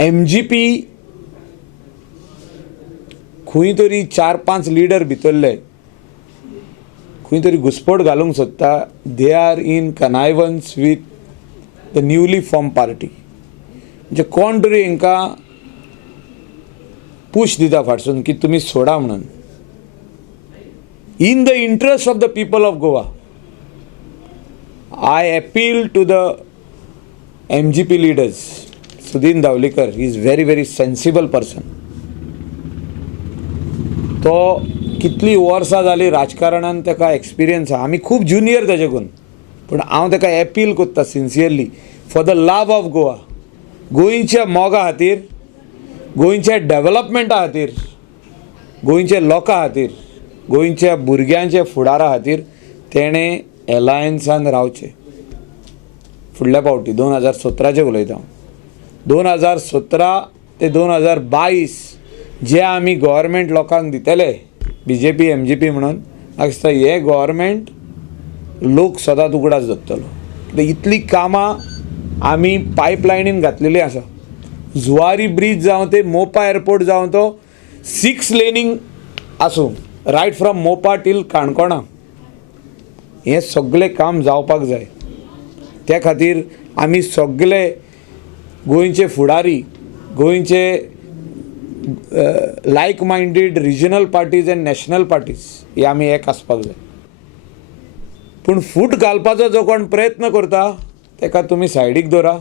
MGP खंय तरी 4-5 leader भितरले खंय तरी घुसपट घालूंक सोदता. They are in connivance with the newly form party. म्हणजे कोण तरी हांकां पुश दिता फाटसून की तुमी सोडा म्हणून. In the interest of the people of Goa I appeal to the MGP leaders. Sudin Dhavalikar is very sensible person. तो कितली वर्सां जाली राजकारणान, ताका एक्सपिरियन्स आहा. आमी खूब ज्युनियर ताजेकून, पूण हांव ताका अपील करता sincerely for the love of Goa, गोंयच्या मोगा खातीर, गोंयच्या डेव्हलपमेंटा खातीर, गोंयच्या लोकां खातीर, गोंयच्या भुरग्यांच्या फुडारा खातीर तेणें एलायन्सान रावचें. फुडल्या फावटी 2017 उलयता. 2017 ते 2022 जे आमी गव्हर्मेंट लोकांक दितले BJP MGP म्हणून, म्हाका दिसता हे गव्हर्मेंट लोक सदांच उगडास धरतलो. कित्याक इतली कामां आमी पायपलायनीन घातलेली आसा. जुवारी ब्रीज जावं ते मोपा एअरपोर्ट जावं तो 6 लेनींग आसूं, रायट फ्रॉम मोपा टील काणकोणा, हें सगळें काम जावपाक जाय. त्या खातीर आमी सगळे गोंयचे फुडारी, गोंयचे like minded regional parties and national parties हे आमी एक आसपाक जाय. पूण फूट घालपाचो जो कोण प्रयत्न करता ताका तुमी सायडीक दवरा.